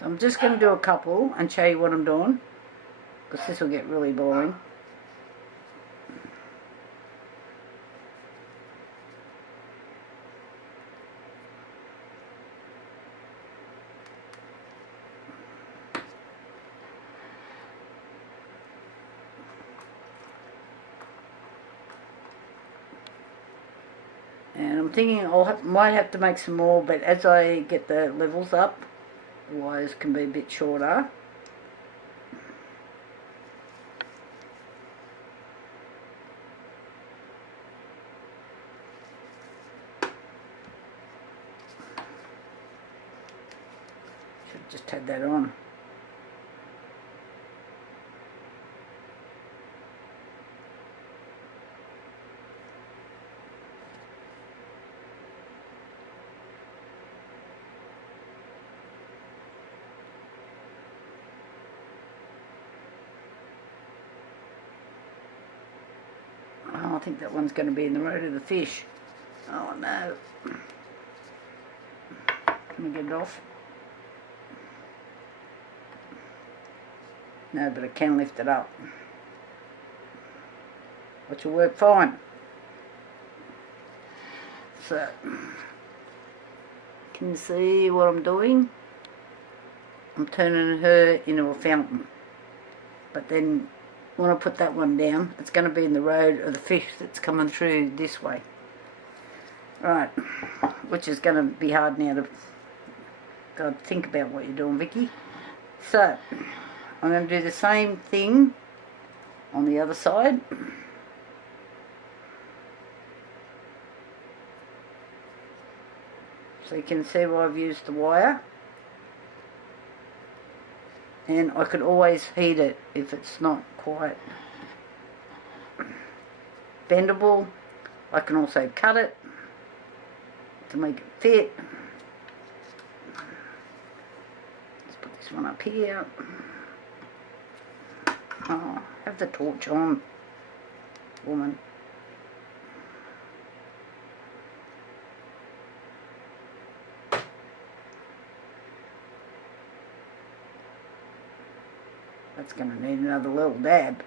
So I'm just going to do a couple and show you what I'm doing, because this will get really boring. And I'm thinking might have to make some more, but as I get the levels up, the wires can be a bit shorter. Should have just had that on. Oh, I think that one's going to be in the road of the fish. Oh no. Can we get it off? No, but I can lift it up. Which will work fine. So, can you see what I'm doing? I'm turning her into a fountain. But then when I put that one down, it's going to be in the road of the fish that's coming through this way. Right, which is going to be hard now to God, think about what you're doing, Vicky. So, I'm going to do the same thing on the other side. So you can see where I've used the wire. And I could always heat it if it's not quite bendable. I can also cut it to make it fit. Let's put this one up here. Oh, have the torch on, woman. That's going to need another little dab.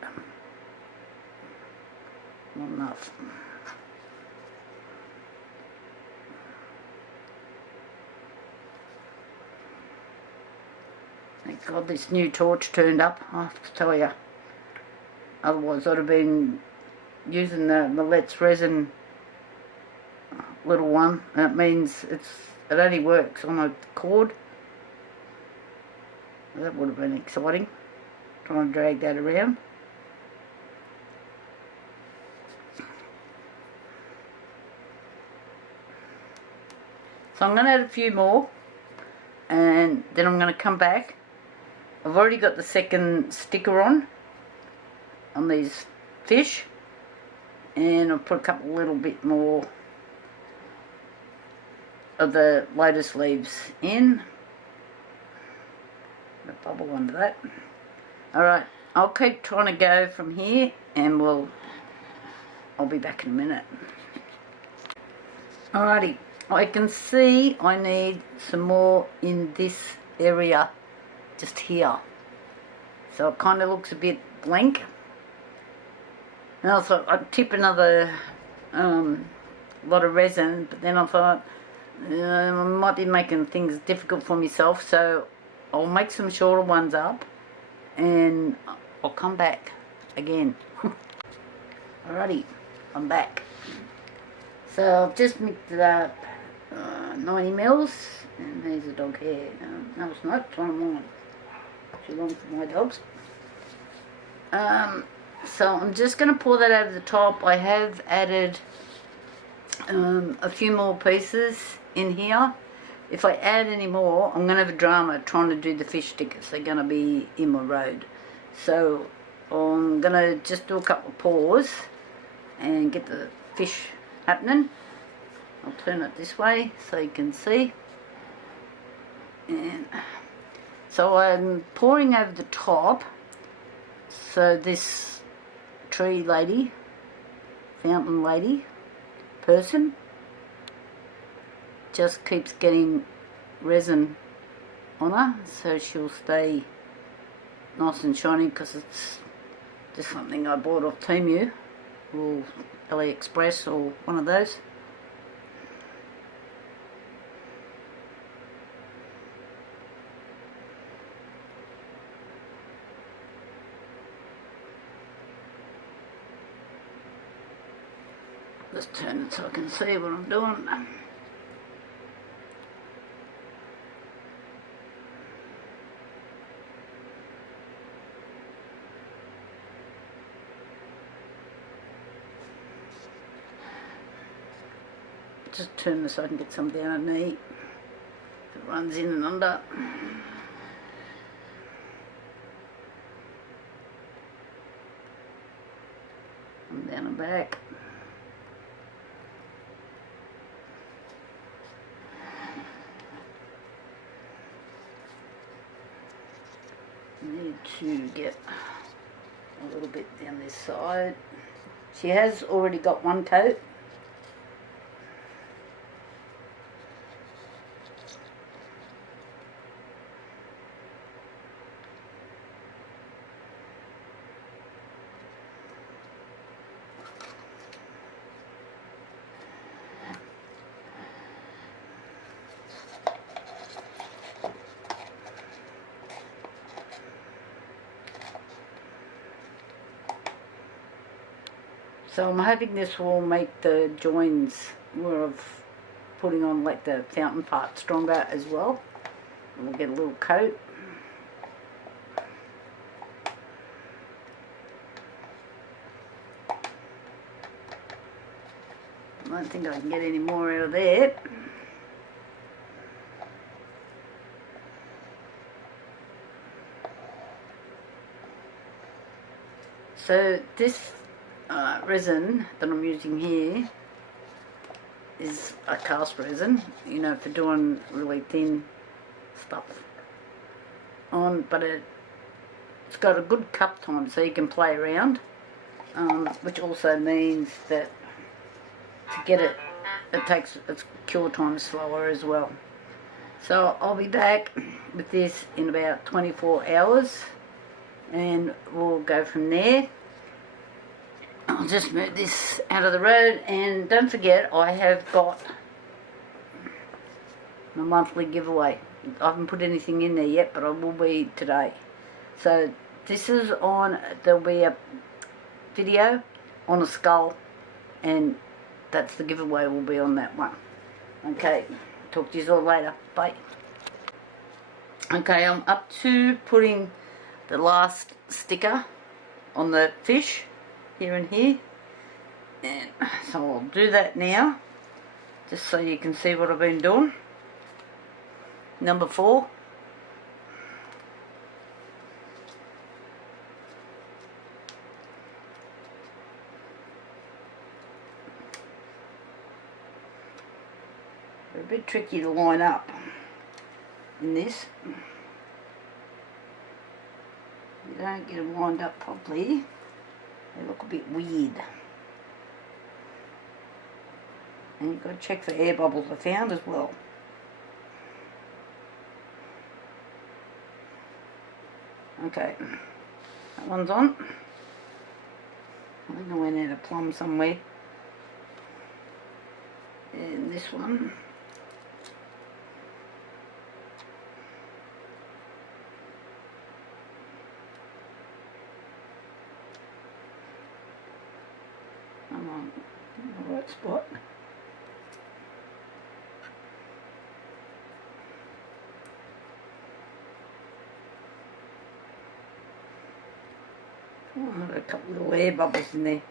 Not enough. Thank God this new torch turned up, I have to tell you. Otherwise I'd have been using the Let's resin little one. And it means it only works on a cord. That would have been exciting. Trying to drag that around. So I'm going to add a few more and then I'm going to come back. I've already got the second sticker on these fish, and I'll put a couple little bit more of the lotus leaves in. A bubble under that. Alright, I'll keep trying to go from here and I'll be back in a minute. Alrighty, I can see I need some more in this area just here. So it kind of looks a bit blank. And I thought I'd tip another lot of resin, but then I thought I might be making things difficult for myself, so I'll make some shorter ones up and I'll come back again. Alrighty, I'm back. So I've just mixed it up 90 mils, and there's a dog hair. No, it's not, it's one of mine. Too long for my dogs. So I'm just going to pour that over the top. I have added a few more pieces in here. If I add any more, I'm going to have a drama trying to do the fish stickers. They're going to be in my road. So I'm going to just do a couple of pours and get the fish happening. I'll turn it this way so you can see. And so I'm pouring over the top so this tree lady fountain lady person just keeps getting resin on her, so she'll stay nice and shiny, because it's just something I bought off Temu or AliExpress or one of those. Just turn it so I can see what I'm doing. Just turn this so I can get some down her knee. It runs in and under. And down and back. Need to get a little bit down this side. She has already got one coat. So I'm hoping this will make the joins of putting on like the fountain part stronger as well. And we'll get a little coat. I don't think I can get any more out of there. So this resin that I'm using here is a cast resin, you know, for doing really thin stuff on, but it's got a good cup time so you can play around, which also means that to get it, its cure time is slower as well. So I'll be back with this in about 24 hours and we'll go from there. I'll just move this out of the road, and don't forget I have got my monthly giveaway. I haven't put anything in there yet, but I will be today. So this is on, there'll be a video on a skull, and that's the giveaway, will be on that one. Okay, talk to you all later. Bye. Okay, I'm up to putting the last sticker on the fish. Here and here, and so I'll do that now just so you can see what I've been doing. Number 4, they're a bit tricky to line up in this. You don't get them lined up properly, they look a bit weird. And you've got to check for air bubbles I found as well. Okay, that one's on. I think I went out of plum somewhere. And this one. I'm on the right spot. Oh, I've got a couple of little air bubbles in there.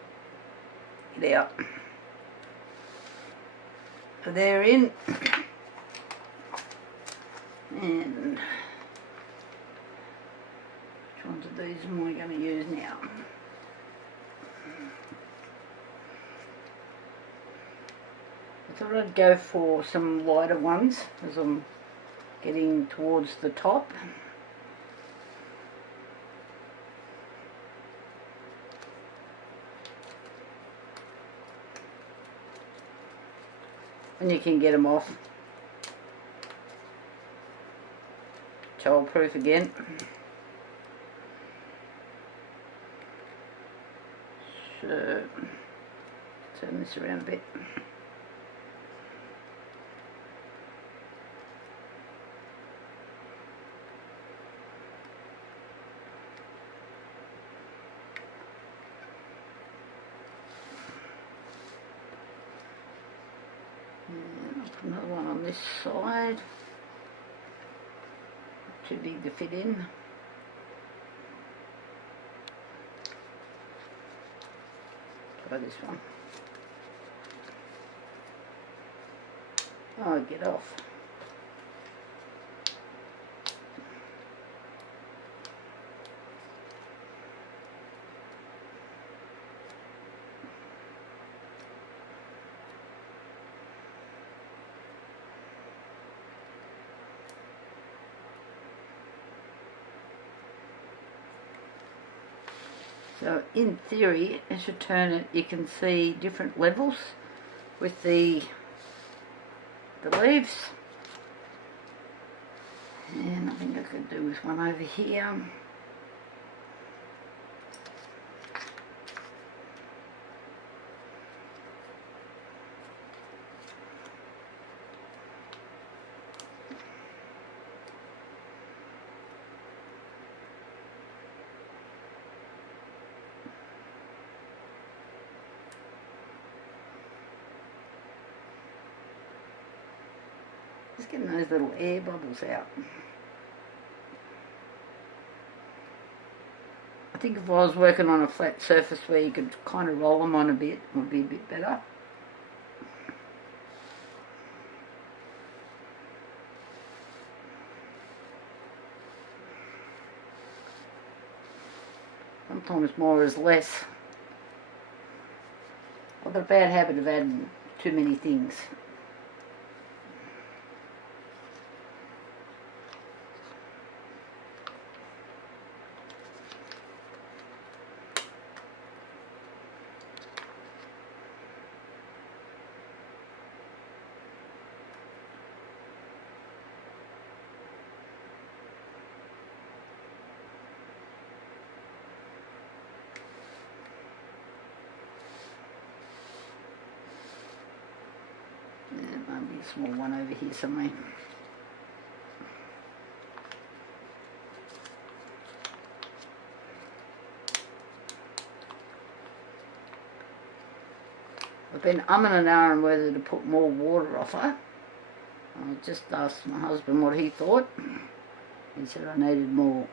Get out. So they're in. And which ones of these am I going to use now? I thought I'd go for some lighter ones as I'm getting towards the top. and you can get them off. Childproof again. So turn this around a bit. And I'll put another one on this side. Too big to fit in. Try this one. Oh, get off. So in theory, as you turn it, you can see different levels with the leaves. And I think I could do with one over here. Just getting those little air bubbles out. I think if I was working on a flat surface where you could kind of roll them on a bit, it would be a bit better. Sometimes more is less. I've got a bad habit of adding too many things. There might be a small one over here somewhere. I've been umming and ahhing whether to put more water off her. I just asked my husband what he thought. He said I needed more.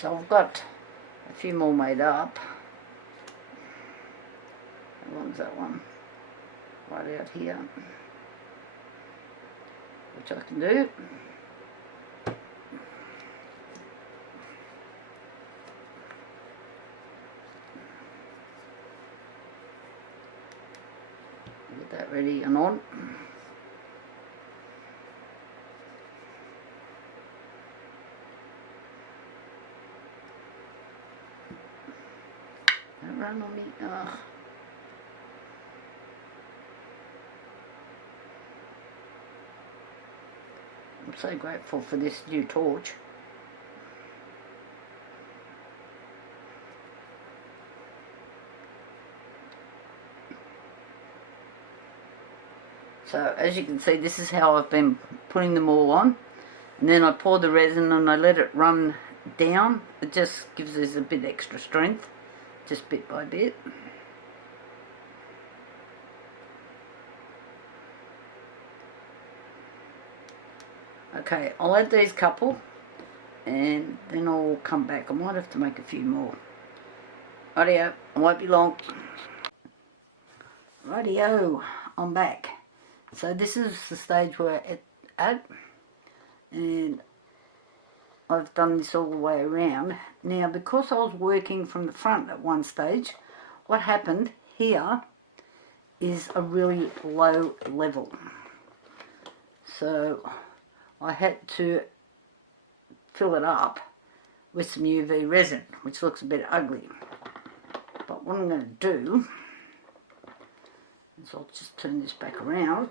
So I've got a few more made up. How long's that one? Right out here. Which I can do. Get that ready and on. Don't run on me. Ugh. I'm so grateful for this new torch. So as you can see, this is how I've been putting them all on. And then I pour the resin and I let it run down. It just gives us a bit extra strength, just bit by bit. Okay, I'll add these couple and then I'll come back. I might have to make a few more. Rightio, I won't be long. Rightio, I'm back. So this is the stage where it's at, and I've done this all the way around. Now, because I was working from the front at one stage, what happened here is a really low level. So I had to fill it up with some UV resin, which looks a bit ugly. But what I'm going to do is I'll just turn this back around,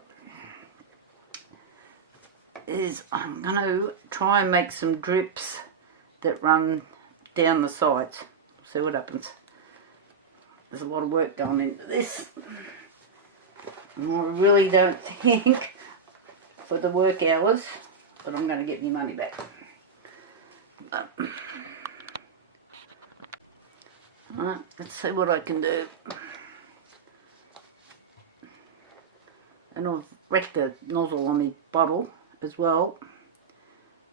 is I'm going to try and make some drips that run down the sides. See what happens. There's a lot of work going into this. And I really don't think for the work hours, but I'm going to get my money back. Alright, let's see what I can do. And I've wrecked the nozzle on my bottle as well.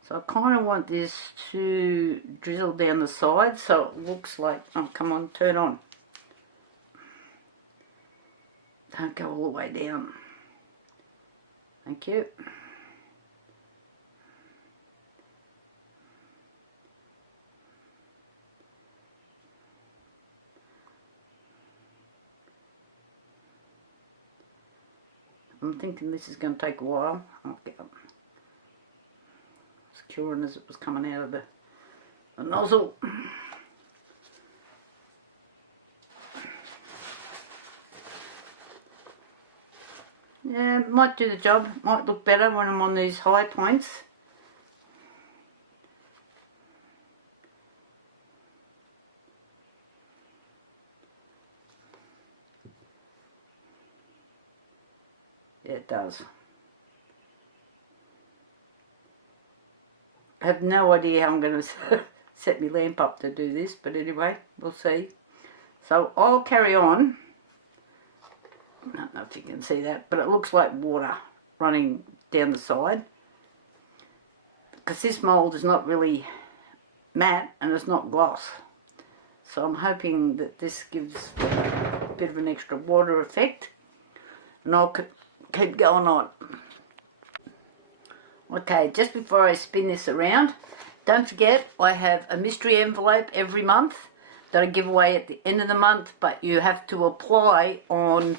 So I kind of want this to drizzle down the side so it looks like, oh come on, turn on. Don't go all the way down. Thank you. I'm thinking this is going to take a while. Okay. It's curing as it was coming out of the nozzle. Yeah, it might do the job. Might look better when I'm on these high points. Yeah, it does. I have no idea how I'm going to set my lamp up to do this, but anyway, we'll see. So I'll carry on. I don't know if you can see that, but it looks like water running down the side. Because this mould is not really matte and it's not gloss. So I'm hoping that this gives a bit of an extra water effect. And I'll keep going on. Okay, just before I spin this around, don't forget I have a mystery envelope every month that I give away at the end of the month, but you have to apply on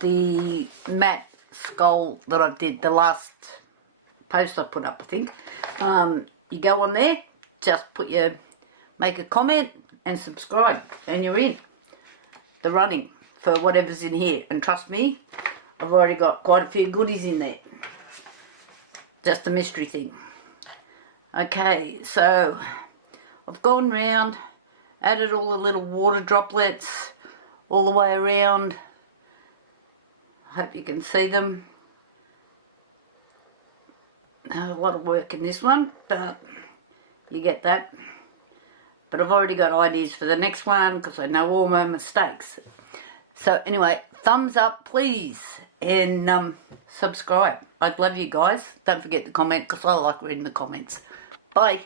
the matte skull that I did, the last post I put up, I think. You go on there, just make a comment and subscribe, and you're in the running for whatever's in here. And trust me, I've already got quite a few goodies in there. Just a mystery thing. Okay, so I've gone round, added all the little water droplets all the way around. I hope you can see them. A lot of work in this one, but you get that. But I've already got ideas for the next one because I know all my mistakes. So anyway, thumbs up please, and subscribe. I'd love you guys. Don't forget to comment because I like reading the comments. Bye.